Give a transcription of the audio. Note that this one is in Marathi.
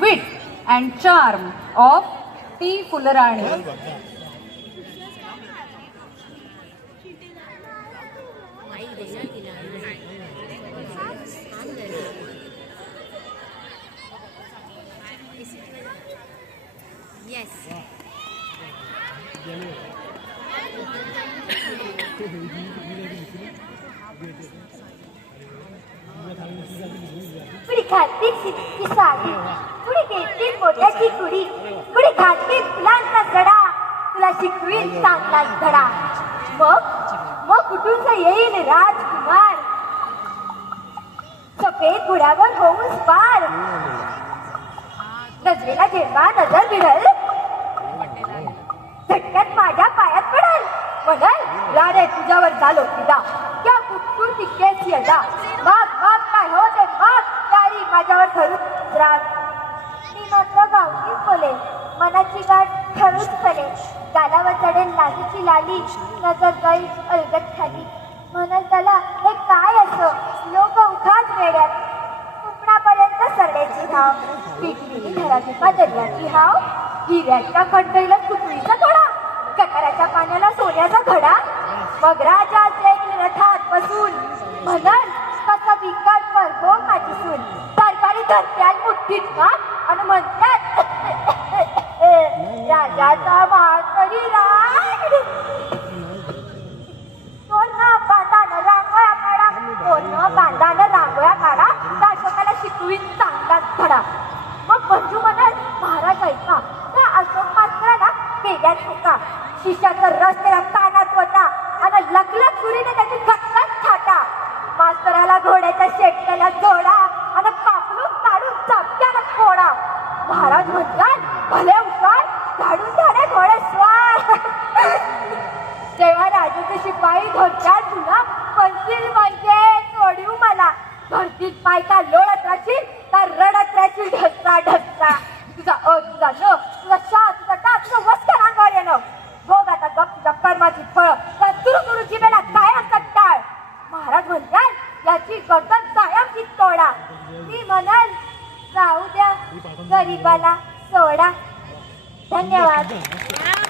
wit and charm of T. Fularani. Yes. कुणी घालतील सिल्कची साडी, कुणी देतील मोत्याची कुडी, कुणी घालतील फुलांचा जडा, तुला शिकवील चांगला धडा. मग कुठून येईल राजकुमार, सफेद घोड्यावर होऊन स्वार. नजरेला जेव्हा नजर भिडल, झटक्यात माझ्या पायात पडल. म्हणाल राणे तुझ्यावर झालो फिदा, क्या कुठून तितकेच यदा. माग काय हो ते माग, त्यारी माझ्यावर धरून राग. मी मात्र गावकीच बोले, मनाची गाठ ठरूच फले. गालावर चढेल लालीची लाली, नजर जाईल अलगत खाली. म्हणाल त्याला हे काय असं, लोक उठाच वेड्यात. कुंपणापर्यंत सरण्याची धाव, पिकलेली घरातिका दर्याची हाव. हिऱ्याच्या खंडईला चुकळीचा थोडा, कटाराच्या पाण्याला सोन्याचा घडा. मग राजा जाईल रथात बसून, म्हणाल कसा विकट वर्गो माझी सून. सरकारी धरत्यात मुठीत का आणि म्हणतात राजाचा माळकरी राज. सोनं बांधानं रांगोळ्या काढा, सोनं बांधानं रांगोळ्या काढा, शासकाला शिकवीन चांगला धडा. मग मंजू म्हणाल महाराज ऐका, त्या अशोक मात्राला वेगळ्यात होता. शिष्याचा रस त्याला कानात होता आणि लखलख सुरीने त्याची गटगट छाटा. मास्तराला घोड्याच्या शेपट्याला जोडा आणि कापलून काढून चपट्याला फोडा. महाराज म्हणतात भले हुशार, काढून झाले घोडे स्वार. जेव्हा राजाचे शिपाई धोक्यात तुला म्हणतील म्हणजे सोडू मला. धरतील पाय का लोळत राहशील का रडत राहशील ढसरा ढसरा. तुझा तुझा न, तुझा शा, तुझा टा, तुझं वस्कर अंगावर येणं. बघ आता गप तुझ्या कर्माची फळं, त्या तुरु जिभेला कायम कट्टाळ. महाराज म्हणतात याची गर्दन कायमची तोडा. मी म्हणाल जाऊ द्या गरीबाला सोडा. धन्यवाद.